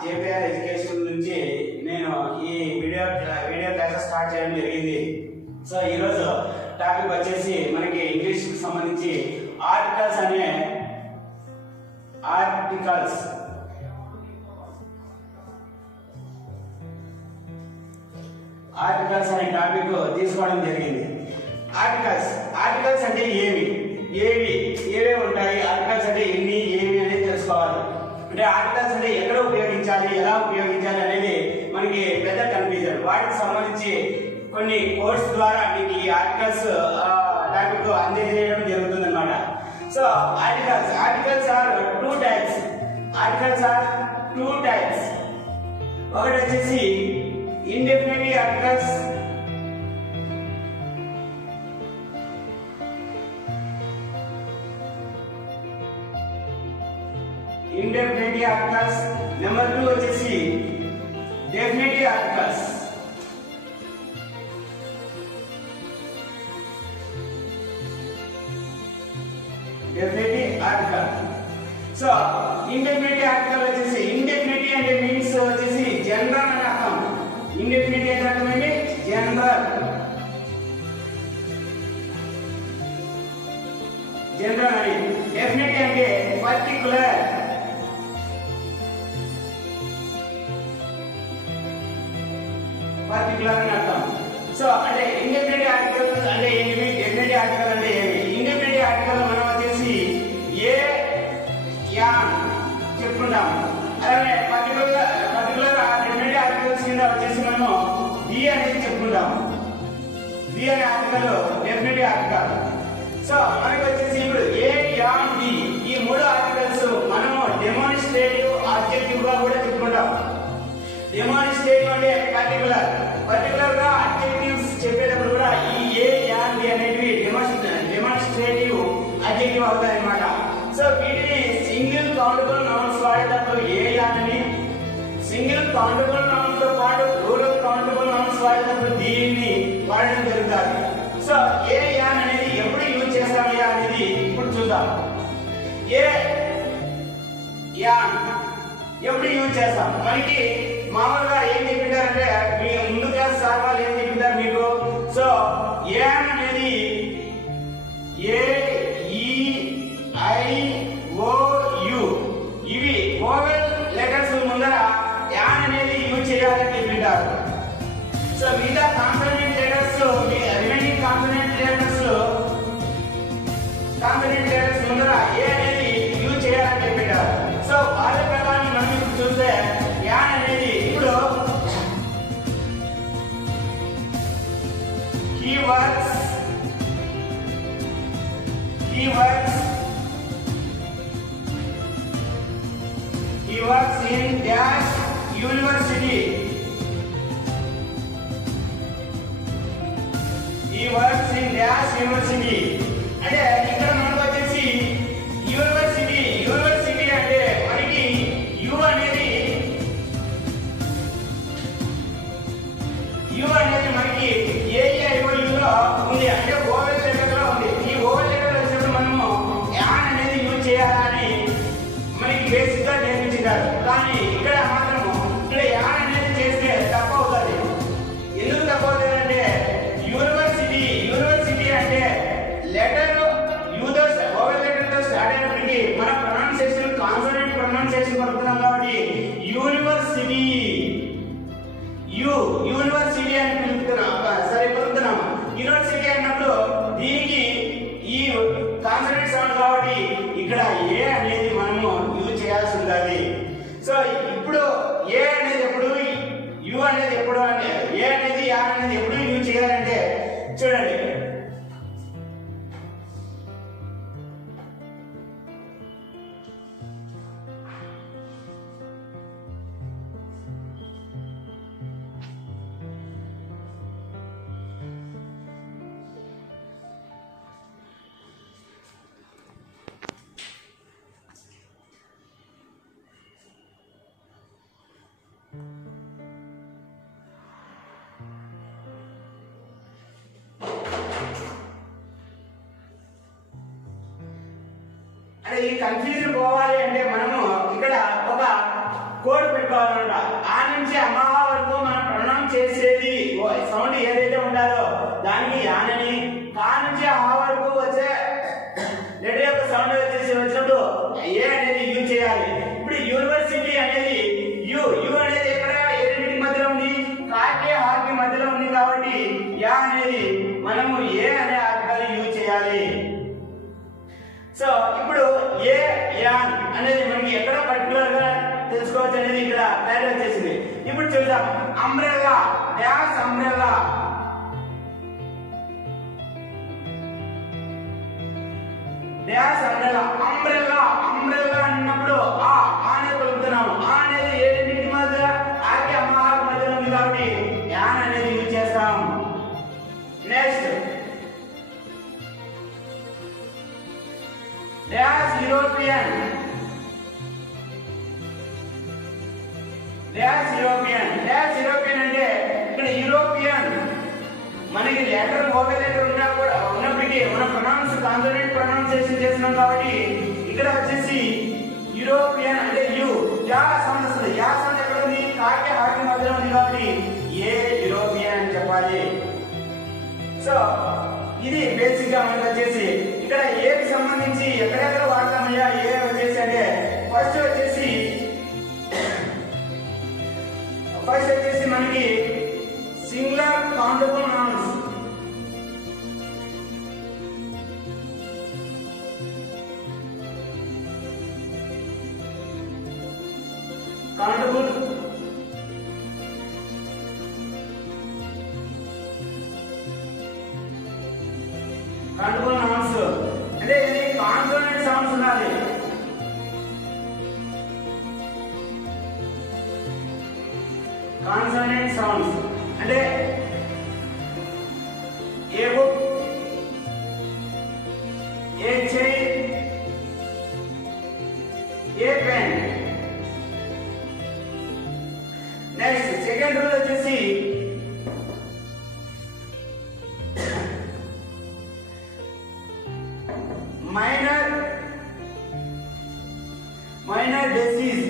JPR education నుంచి నేను ఈ వీడియో క్లాసెస్ స్టార్ట్ చేయడం జరిగింది. సో ఈరోజు టాపిక్ వచ్చేసి మనకి ఇంగ్లీష్కి సంబంధించి ఆర్టికల్స్ అనే టాపిక్ తీసుకోవడం జరిగింది. ఆర్టికల్స్ అంటే ఏవే ఉంటాయి, ఆర్టికల్స్ అంటే ఎన్ని, ఏమి అనేది తెలుసుకోవాలి. అంటే ఆర్టికల్స్ అంటే ఎక్కడ ఉపయోగించాలి, ఎలా ఉపయోగించాలి అనేది మనకి పెద్ద కన్ఫ్యూజన్. వాటికి సంబంధించి కొన్ని కోర్స్ ద్వారా మీకు ఈ ఆర్టికల్స్ టాపిక్ అందజేయడం జరుగుతుంది అన్నమాట. So articles are two types. ఒకటి వచ్చేసి ఇండెఫినిట్ ఆర్టికల్స్, నెంబర్ 2 వచ్చేసి definite articles. So indefinite article వచ్చేసి, ఇండెఫినిట్ అంటే మీన్స్ వచ్చేసి జనరల్ అని అర్థం. ఇండెఫినిట్ అంటే అర్థమైంది జనరల్ అని. డెఫినిట్ అంటే పర్టికులర్ అని అర్థం. సో అంటే ఇండెఫినిట్ ఆర్టికల్ అంటే ఏంటివి, డెఫినిట్ ఆర్టికల్ అంటే ఏమి? ఇండెఫినిట్ ఆర్టికల్ మనం వచ్చేసి ఏ యాన్ చెప్పుకుంటాం. అలాగే పర్టికులర్ డెఫినిట్ ఆర్టికల్స్ కింద వచ్చేసి మనము ది అనేది చెప్పుకుంటాం. ది అనే ఆర్టికల్ డెఫినిట్ ఆర్టికల్. సో మనకి వచ్చేసి ఇప్పుడు ఏ యాన్ ది ఈ మూడు ఆర్టికల్స్ మనము డెమోన్స్ట్రేటివ్ ఆబ్జెక్టివ్ గా కూడా చెప్పుకుంటాం. డెమోన్స్ట్రేటివ్ అంటే పర్టికులర్ గా అడ్జెక్టివ్స్ చెప్పేటప్పుడు కూడా ఈ ఏ యాన్ ది అనేవి డెమోన్స్ట్రేటివ్ అడ్జెక్టివ్ అవుతాయి అన్నమాట. సో వీటిని సింగిల్ కౌంటబుల్ నౌన్స్ వాడేటప్పుడు ఏ యాన్ అని, సింగిల్ కౌంటబుల్ నౌన్స్ తో పాటు ప్లూరల్ కౌంటబుల్ నౌన్స్ వాడేటప్పుడు దీన్ని వాడడం జరుగుతుంది. సో ఏ యాన్ అనేది ఎప్పుడు యూజ్ చేస్తామయ్యా అనేది ఇప్పుడు చూద్దాం. ఏ యాన్ ఎప్పుడు యూజ్ చేస్తాం? మనకి మామూలుగా ఏం చెప్పింటారంటే మీ ముందు క్లాస్ సార్ వాళ్ళు ఏం చెప్పింటారు మీకు? సో యాన్ అనేది AEIOU ఇవి వోవెల్ లెటర్స్ ముందర యాన్ అనేది యూజ్ చేయాలని చెప్పింటారు. సో మిగతా consonant letters, remaining consonant letters ముందర ఏ అనేది యూజ్ చేయాలని చెప్పింటారు. సో వాళ్ళ ప్రకారం మనం ఇప్పుడు చూస్తే యాన్ అనేది ఇప్పుడు he works in dash university. అంటే ఇక్కడ మనకు వచ్చేసి యూనివర్సిటీ అంటే మనకి యు అనేది మనకి AEIOU లో ఉంది. అంటే ఓవెల్ లెటర్ లో ఉంది. ఈ ఓవెల్ లెటర్ వచ్చినప్పుడు మనము యాన్ అనేది యూజ్ చేయాలని మనకి బేసిక్ గా నేర్పించారు. కానీ ఇక్కడ మాత్రము ఇక్కడ యాన్ అనేది చేస్తే తప్పు అవుతుంది. ఎందుకు తప్పు అవుతుంది అంటే యూనివర్సిటీ అంటే లెటర్ ఓవెల్ లెటర్ తో స్టార్ట్ అయినప్పటికీ మన ప్రొనౌన్సియేషన్ కాన్సోనెంట్ ప్రొనౌన్సియేషన్ పడుతున్నాం కాబట్టి యూనివర్సిటీ అని పలుకుతున్నాం. యూనివర్సిటీ అన్నప్పుడు దీనికి ఈ కాన్సోనెంట్ సౌండ్ కాబట్టి ఇక్కడ ఏ అనేది మనము యూజ్ చేయాల్సి ఉంటుంది. సో ఇప్పుడు ఏ అనేది ఎప్పుడు, యు అనేది ఎప్పుడు, ఏ అనేది యాన్ అనేది ఎప్పుడు యూజ్ చేయాలంటే చూడండి. అంటే ఈ కన్ఫ్యూజన్ పోవాలి అంటే మనము ఇక్కడ ఒక కోడ్ పెట్టుకోవాలన్నమాట. ఆ నుంచి అమ్మహ వరకు మనం ప్రొనౌన్స్ చేసేది సౌండ్ ఏదైతే ఉండాలో దానికి యానని, కా నుంచి హ వరకు వచ్చే లెటర్ యొక్క సౌండ్ వచ్చినప్పుడు ఏ అనేది యు చేయాలి. ఇప్పుడు యూనివర్సిటీ అనేది యు అనేది ఎక్కడ ఏ రెండింటి మధ్యలో ఉంది, కాకి హాకి మధ్యలో ఉంది కాబట్టి యా అనేది మనము ఏ అనే ఆర్టికల్ యూజ్ చేయాలి. సో ఇప్పుడు ఏ యాన్ అనేది మనకి ఎక్కడ పర్టికులర్ గా తెలుసుకోవచ్చు అనేది ఇక్కడ క్లారిటీ వచ్చేసింది. ఇప్పుడు చూద్దాం umbrella dash umbrella. Dash umbrella umbrella umbrella అన్నప్పుడు ఆ అనేది పలుకుతున్నాము. ఆ అనేది ఏ రెండింటి మధ్య ఆకి అమ్మ మధ్యలో ఉంది కాబట్టి యాన్ అనేది యూజ్ చేస్తాం. Next dash European. Dash European అంటే ఇక్కడ యూరోపియన్ మనకి లెటర్ ఓవే లెటర్ ఉన్నప్పటికీ మనం కాన్సోనెంట్ ప్రొనౌన్సియేషన్ చేస్తున్నాం కాబట్టి ఇక్కడ వచ్చేసి యూరోపియన్ అంటే యు యా సౌండ్ వస్తుంది. యా సౌండ్ ఎక్కడ ఉంది, కాకి హాకి మధ్యలో ఉంది కాబట్టి ఏ యూరోపియన్ అని చెప్పాలి. సో ఇది బేసిక్ గా మనకి వచ్చేసి ఇక్కడ ఏకి సంబంధించి ఎక్కడెక్కడ వాడతామయ్యా ఏ వచ్చేసి అంటే ఫస్ట్ వచ్చేసి మనకి singular countable nouns. Countable nouns అంటే ఇది కాన్సోనెంట్ సౌండ్స్ ఉండాలి. కాన్సోనెంట్ సౌండ్స్ అంటే ఏ బుక్, ఏ chair, a pen. Next second rule వచ్చేసి మైనర్ డిసీజ్.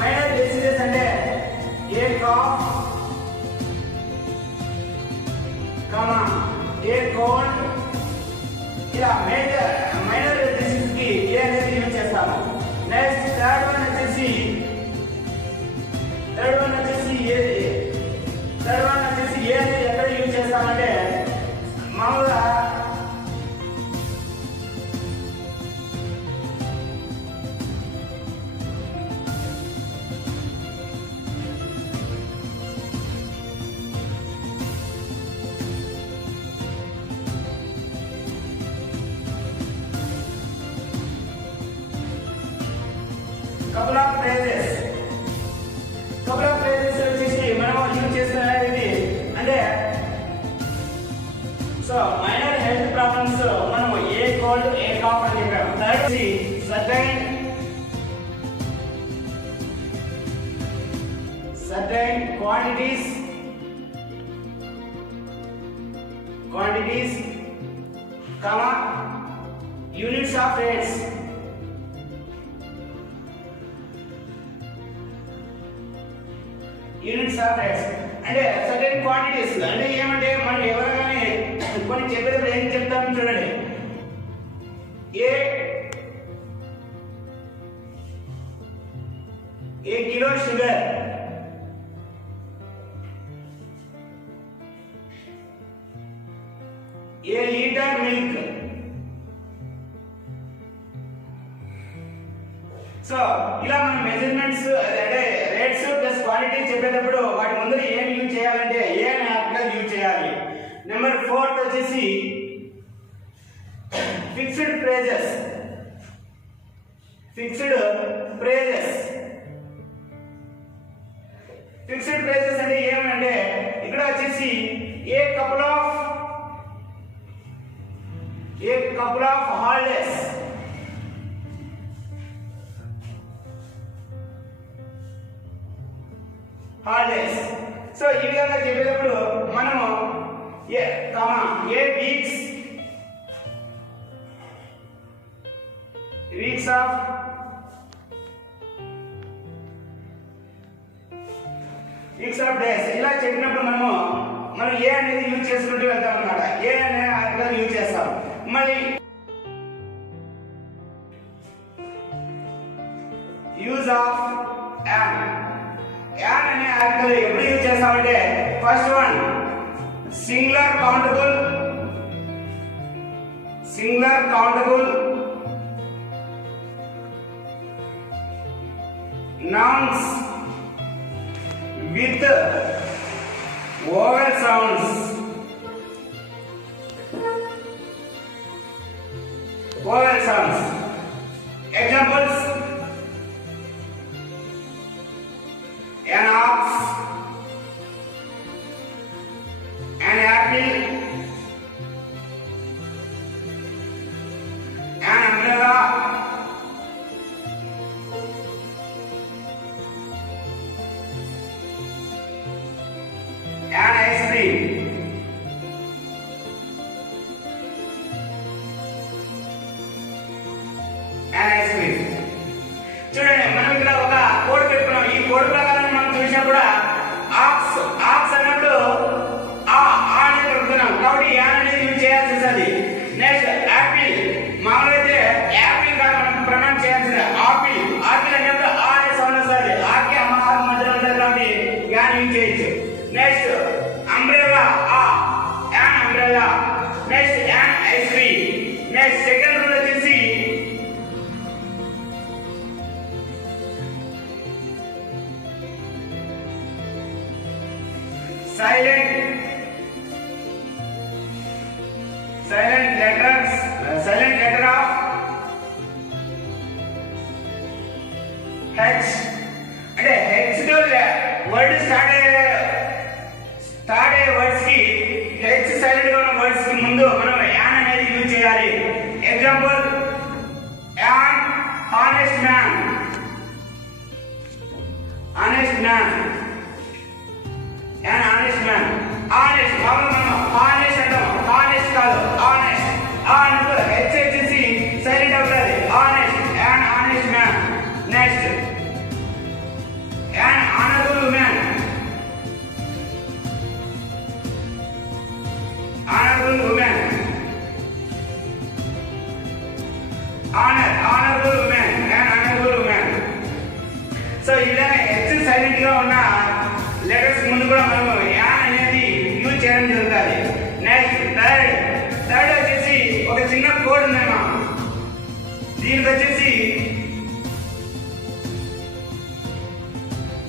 మైనర్ డిసీజెస్ అంటే ఏ కాఫ్, ఏ కోల్డ్, ఇలా మైనర్ డిసీజ్ కి ఏ అనేది యూజ్ చేస్తాము. నెక్స్ట్ థర్డ్ వన్ వచ్చేసి ఏ అనేది ఎక్కడ యూజ్ చేస్తామంటే మామూలుగా couple of phrases వచ్చేసి మనం యూజ్ చేస్తున్నది అంటే సో మైనర్ హెల్త్ ప్రాబ్లమ్స్ మనం ఏ కోల్డ్ ఏ కాఫ్ అని చెప్పాము. Third certain quantities comma units of rates. Units of rates అంటే సర్టెన్ క్వాంటిటీస్ అంటే ఏమంటే మనం ఎవరైనా కొన్ని చెప్పేటప్పుడు ఏం చెప్తాం చూడండి. ఏ కిలో షుగర్, ఏ లీటర్ మిల్క్. సో ఇలా మనం మెజర్మెంట్స్ అంటే రేట్స్ ప్లస్ క్వాలిటీ చెప్పేటప్పుడు వాటి ముందు ఏం యూజ్ చేయాలంటే ఏ అనే ఆర్టికల్ యూజ్ చేయాలి. నెంబర్ 4 వచ్చేసి ఫిక్స్డ్ ప్రైజెస్. ఫిక్స్డ్ ప్రైజెస్ అంటే ఏమంటే ఇక్కడ వచ్చేసి a couple of holidays. So ఈ విధంగా చెప్పేటప్పుడు మనము a comma a weeks of days ఇలా చెప్పినప్పుడు మనం ఏ అనేది యూజ్ చేసుకుంటూ వెళ్తాం అన్నమాట. ఏ అనే ఆర్టికల్ యూజ్ చేస్తాం. మరి యూజ్ ఆఫ్ యాన్ అనే ఆర్టికల్ ఎప్పుడు యూజ్ చేస్తామంటే first one singular countable nouns with vowel sounds. Examples: an ox, an apple, an umbrella, an ice cream. చూడండి, మనం ఇక్కడ ఒక కోడ్ పెట్టుకున్నాం. ఈ కోడ్ ప్రకారం మనం చూసినా కూడా ఆక్స్ అన్నప్పుడు అనేది పెడుతున్నాం కాబట్టి యాన్ అనేది యూజ్ చేయాల్సి వస్తుంది. నెక్స్ట్ యాపిల్, మామూలుగా అయితే యాపిల్ కాదు మనం ప్రొనౌన్స్ చేయాల్సింది ఆపిల్ అన్నప్పుడు ఆ అనే సౌండ్ వస్తుంది. ఆకి అమ్మ మధ్యలో ఉంటుంది కాబట్టి యాన్ యూజ్ చేయొచ్చు. Next umbrella, an umbrella. Next an ice cream. Next second rule వచ్చేసి silent letter of H. అంటే H తో వర్డ్ స్టార్ట్ అయ్యే వర్డ్స్ కి H సైలెంట్ గా ఉన్న వర్డ్స్ కి ముందు మనం యాన్ అనేది యూజ్ చేయాలి. Example an honest man. An honest man. Honest, మామూలుగా మనం honest అంటాం. honest కాదు, honest. అంటే H వచ్చేసి సైలెంట్ అవుతుంది. honest, an honest man. Next, an honorable woman. Honorable woman. Honorable woman. An honorable woman. So ఇలా H సైలెంట్ గా ఉన్న లెటర్స్ ముందు కూడా మనం యాన్ అనేది యూజ్ చేయడం జరుగుతుంది. నెక్స్ట్ థర్డ్ వచ్చేసి ఒక చిన్న కోడ్ ఉందమ్మా. దీనికి వచ్చేసి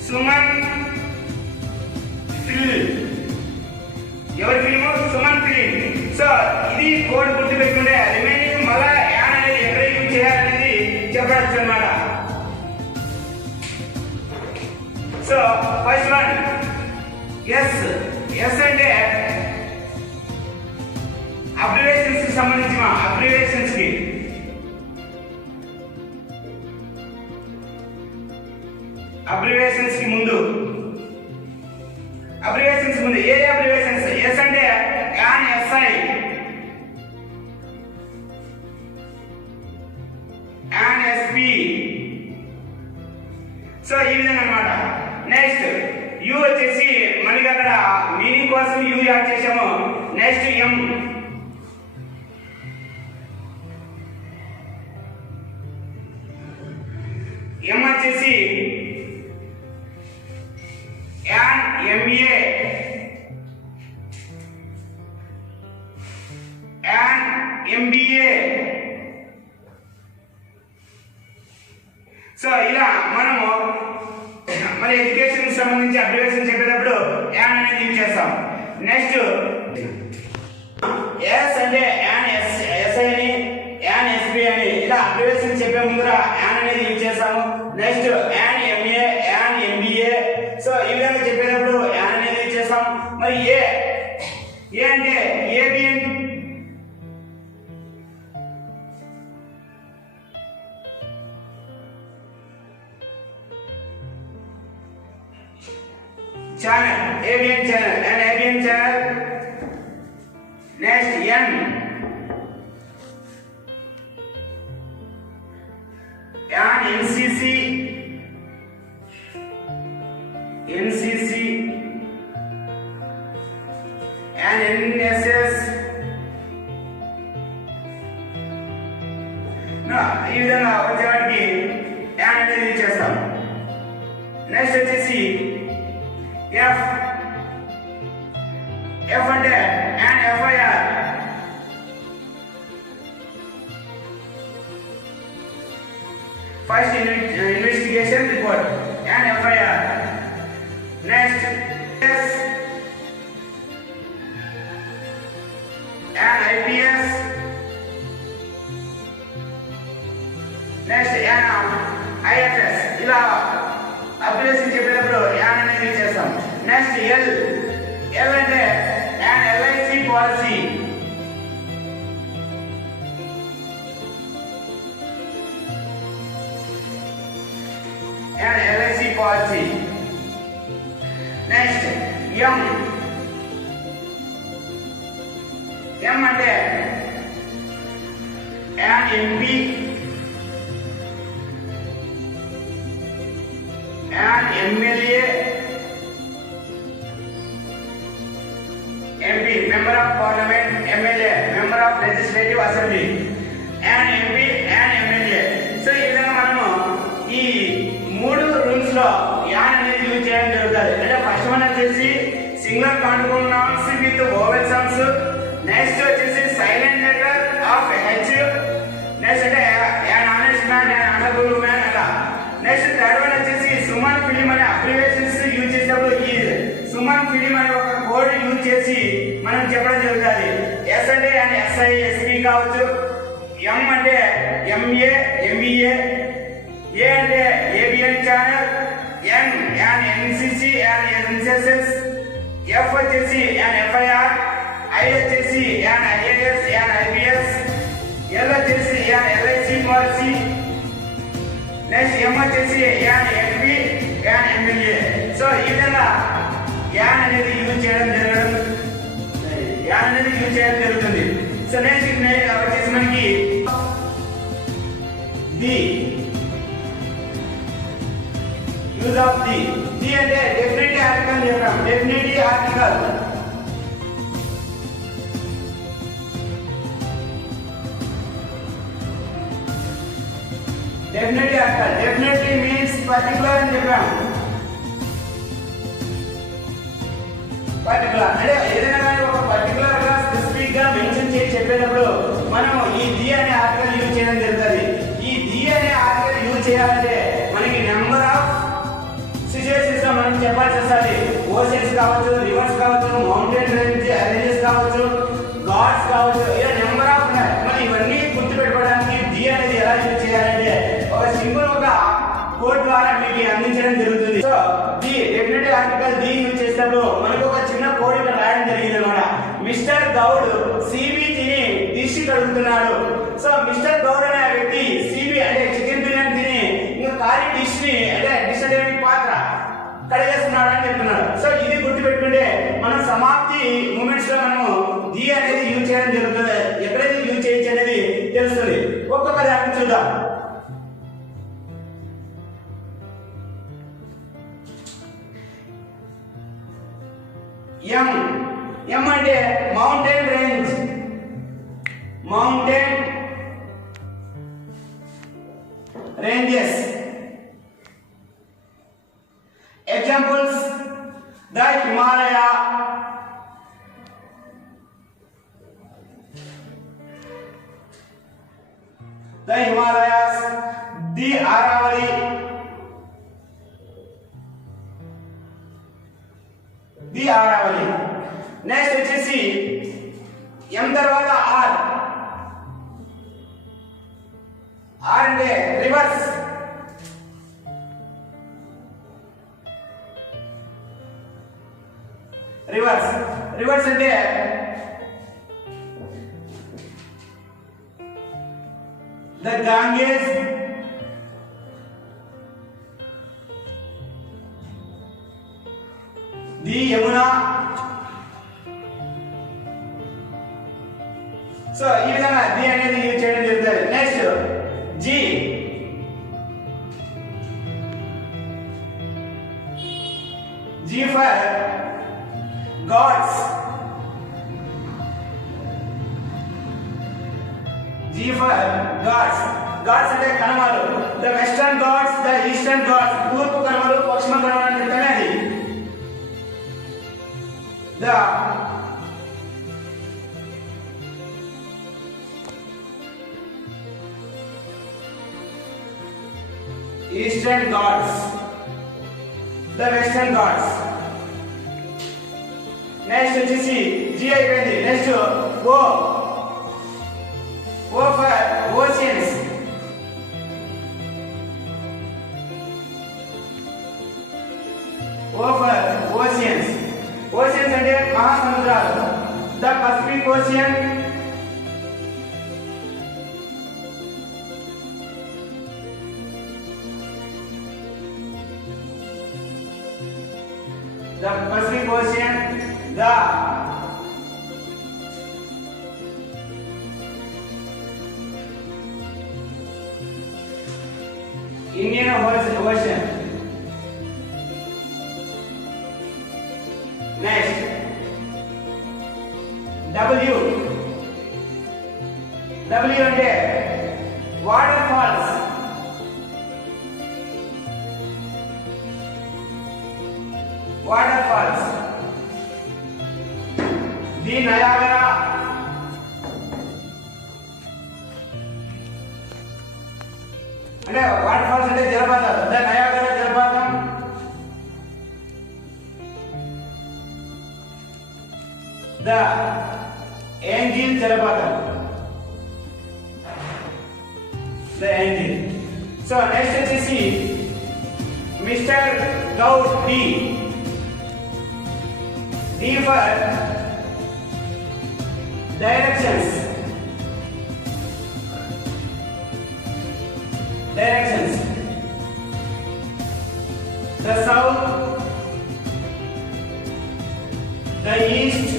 సుమన్ ఫిల్. ఎవరి ఫిల్మ్? సుమన్ ఫిల్. సో ఇది కోడ్ గుర్తు పెట్టుకుంటే రిమైనింగ్ మళ్ళా యాన్ అనేది ఎక్కడ యూజ్ చేయాలనేది చెప్పవచ్చు అన్నమాట. సో ఫస్ట్ వన్ ఎస్ అంటే అబ్రివేషన్స్ కి సంబంధించి అబ్రివేషన్స్ కి ముందు ఏ అబ్రివేషన్స్? ఎస్ అంటే an SI, an SP. So ఈ విధంగా అన్నమాట. నెక్స్ట్ యు వచ్చేసి మనకి అక్కడ మీనింగ్ కోసం యు యాడ్ చేసాము. నెక్స్ట్ ఎం వచ్చేసి an MA, an MBA. So ఇలా మనము మరి ఎడ్యుకేషన్ సంబంధించి అబ్రివేషన్ చెప్పేటప్పుడు యాన్ అనేది యూజ్ చేస్తాం. నెక్స్ట్ ఎస్ అంటే యాన్ ఎస్ఐ అని, యాన్ ఎస్బి అని ఇలా అబ్రివేషన్ చెప్పే ముందర యాన్ అనేది యూజ్ చేస్తాము. Next an MA, an MBA. So ఈ విధంగా చెప్పేటప్పుడు యాన్ అనేది యూజ్ చేస్తాం. మరి ఏ అంటే ABN, channel, ABN channel, an ABN channel. Next NCC NSS ఈ విధంగా వచ్చే వాటికి యాన్ అనేది యూజ్ చేస్తాం. నెక్స్ట్ వచ్చేసి ఎఫ్ అంటే an FIR. First investigation report an FIR. Next S an IPS. Next IFS. ఇలా అప్లికేషన్ చెప్పేటప్పుడు యాన్ అనేది యూజ్ చేస్తాం. నెక్స్ట్ ఎల్ అంటే an LIC policy. An LIC policy. Next M అంటే an MP, an MLA, MP member of parliament, MLA member of legislative assembly. An MP, an MLA. So ఈ విధంగా మనము ఈ 3 రూల్స్ లో యాన్ అనేది యూజ్ చేయడం జరుగుతుంది. అంటే ఫస్ట్ వన్ వచ్చేసి singular countable nouns with vowel sounds. Next వచ్చేసి silent letter of H. Next అంటే an honest man, an honourable man అలా. నెక్స్ట్ థర్డ్ వన్ వచ్చేసి సుమన్ ఫిలిం అనే అబ్రివేషన్స్ యూజ్ చేసినప్పుడు ఈ సుమన్ ఫిలిం అనే ఒక కోడ్ యూజ్ చేసి మనం చెప్పడం జరుగుతుంది. ఎస్ అంటే యాన్ ఎస్ఐ ఎస్పీ కావచ్చు. ఎం అంటే ఎంఏ ఎంఈఏ. ఏ అంటే ABN channel. An NCC, an NSS. F వచ్చేసి యాన్ ఎఫ్ఐఆర్. ఐ వచ్చేసి an IAS, an IPS. L వచ్చేసి an LIC policy. Next M వచ్చేసి an MP, an MLA. So ఈ విధంగా యాన్ అనేది యూజ్ చేయడం జరుగుతుంది. సో నెక్స్ట్ వచ్చేసి మనకి ది యూజ్ ఆఫ్ ది అంటే డెఫినెట్ ఆర్టికల్ చెప్పాం. Definite article. Definite article definitely means particular అని చెప్పాం. పర్టికులర్ అంటే ఏదైనా కానీ ఒక పర్టికులర్ గా స్పెసిఫిక్ గా మెన్షన్ చేసి చెప్పేటప్పుడు మనం ఈ ది అనే ఆర్టికల్ యూజ్ చేయడం జరుగుతుంది. ఈ ది అనే ఆర్టికల్ యూజ్ చేయాలంటే మనకి నెంబర్ ఆఫ్ సిచ్యువేషన్స్ లో మనం చెప్పాల్సి వస్తుంది. ఓషన్స్ కావచ్చు, రివర్స్ కావచ్చు, మౌంటైన్ రేంజెస్ కావచ్చు, గాడ్స్ కావచ్చు, ఇలా నెంబర్ ఆఫ్ ఉన్నాయి. మరి ఇవన్నీ గుర్తుపెట్టుకోవడానికి ది అనేది ఎలా యూజ్ చేయాలంటే ఒక సింపుల్ ఒక కోడ్ ద్వారా మీకు అందించడం జరుగుతుంది. So the definite article the use చేసినప్పుడు మనకు ఒక చిన్న కోడ్ ఇక్కడ రాయడం జరిగింది అన్నమాట. మిస్టర్ గౌడ్ సిబి తిని దిష్టి కడుగుతున్నాడు. సో మిస్టర్ గౌడ్ అనే వ్యక్తి సిబి అంటే చికెన్ బిర్యానీ తిని ఇంకా కారీ డిష్ ని అంటే డిష్ అంటే పాత్ర కడిగేస్తున్నాడు అని చెప్తున్నాడు. సో ఇది గుర్తుపెట్టుకుంటే మనం సమాప్తి మూమెంట్స్ లో మనము ది అనేది యూజ్ చేయడం జరుగుతుంది. ఎక్కడైతే యూజ్ చేయొచ్చు అనేది తెలుస్తుంది. ఒక్కొక్క దాన్ని చూద్దాం. ఎం అంటే mountain range. Mountain ranges. Examples the Himalaya, the Himalayas, the Aravalli, the Aravalli. Next వచ్చేసి ఎం తర్వాత ఆర్. ఆర్ అంటే రివర్స్. రివర్స్ అంటే the Ganges, the Yamuna, so ఈ విధంగా ది అనేది యూజ్ చేయడం జరుగుతుంది. Next G, G for Ghats. G for Ghats. Ghats అంటే కనుమలు. The Western Ghats, the Eastern Ghats. తూర్పు కనుమలు, పశ్చిమ కనుమలు అని చెప్తానే అది. The Eastern Ghats, the Western Ghats. నెక్స్ట్ వచ్చేసి జి అయిపోయింది. Next O, O for oceans. O for oceans. Oceans అంటే మహాసముద్రాలు. The Pacific Ocean, the Pacific Ocean, the Indian Ocean. Next, W. W అంటే waterfalls. Waterfalls. The Niagara. అంటే waterfalls అంటే జలపాతాలు. The Niagara జలపాతం. The Angel జలపాతం. The Angel. So next వచ్చేసి Mr. Gauss D. D for directions. Directions. The south, the east.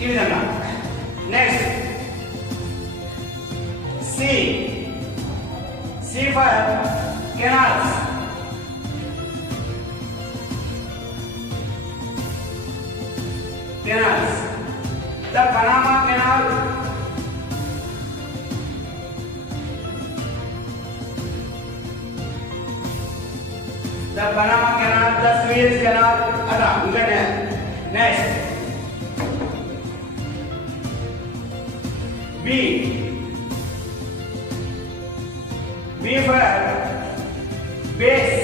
ఈ విధంగా. Next C. C for canals. Canals. The Panama Canal, the Panama Canal, the Suez Canal. Ada, ingane. Next, B. B for base.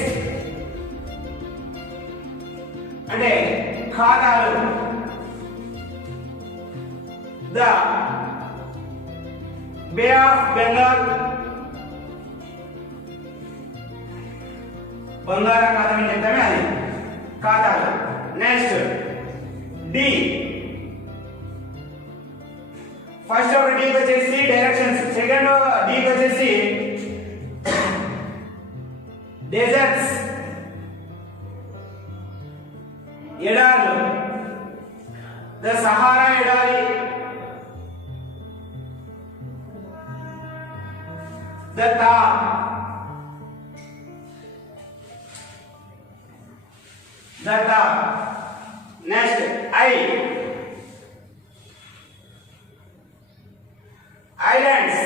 అంటే ఖాతాలు. The Bay of Bengal, బంగాళాఖాతం అని చెప్తామే అది ఖాతాలు. Next D. First ఒక డి వచ్చేసి డైరెక్షన్స్, సెకండ్ డి వచ్చేసి డెజర్ట్స్, ఎడార్లు. ద సహారా ఎడారి, the Thar. The Thar. Next, I. Islands.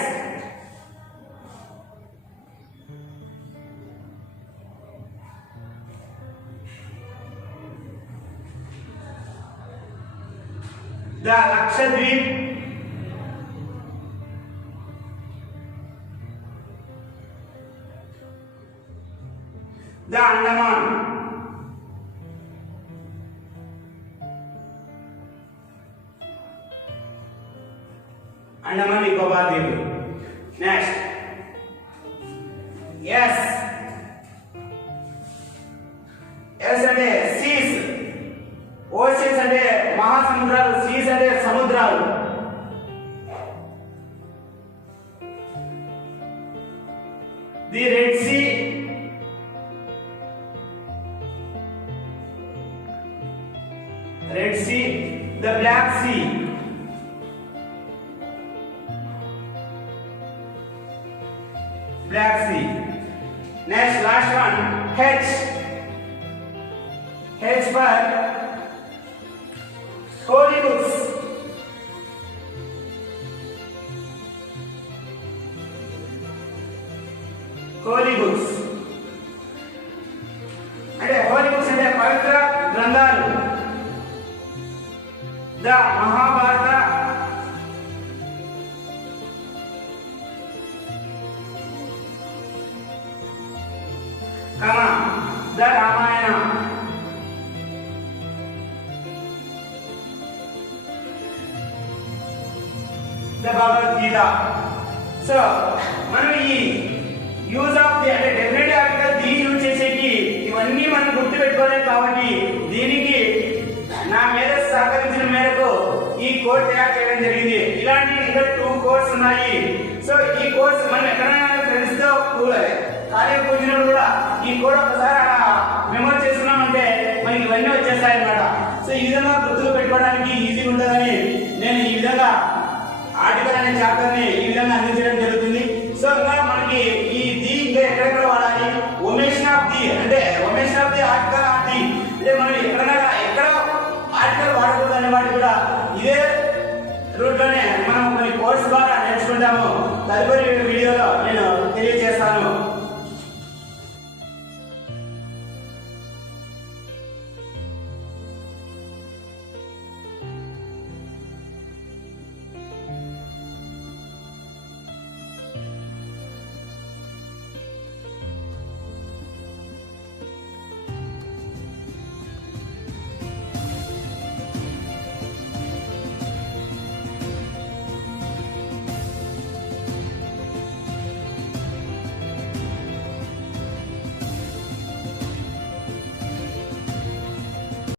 The Lakshadweep. The Andaman. Andaman Nicobar Deepuలు. Next, yes. Yes అంటే seas. Oceans అంటే మహాసముద్రాలు, seas అంటే సముద్రాలు. The Red Sea. Red Sea, the Black Sea. Black Sea. Next, last one, H. H for holy books. Holy books. అంటే holy books అంటే పవిత్ర గ్రంథాలు. The Mahabharata, the Ramayana, the Bhagavad Gita. So మనం ఈ use of the అంటే definite article దీన్ని యూజ్ చేసేకి ఇవన్నీ మనం గుర్తు పెట్టుకోలేదు కాబట్టి దీనికి నా మీద సహకరించిన మేరకు ఈ కోడ్ తయారు చేయడం జరిగింది. ఇలాంటి ఇంకా 2 కోడ్స్ ఉన్నాయి. సో ఈ కోడ్స్ మనం ఎక్కడైనా ఫ్రెండ్స్ తో ఖాళీ కూర్చున్నప్పుడు కూడా ఈ కోడ్ ఒకసారి అలా మెమోరీ చేసుకున్నామంటే మనకి ఇవన్నీ వచ్చేస్తాయి అన్నమాట. సో ఈ విధంగా గుర్తులు పెట్టుకోవడానికి ఈజీగా ఉంటుందని నేను ఈ విధంగా ఆర్టికల్ అనే చాప్టర్ ని ఈ విధంగా అందించడం జరుగుతుంది. సో ఇంకా మనకి ఈ ది ఇంకా ఎక్కడెక్కడ వాడాలి, ఒమేషన్ ఆఫ్ ది అంటే omission of the article of the అంటే మనం ఎక్కడ ఆర్టికల్ వాడకూడదు అనే వాటి కూడా ఇదే రూట్ లోనే మనం కొన్ని కోర్స్ ద్వారా నేర్చుకుంటాము. తదుపరి వీడియోలో నేను తెలియజేస్తాను.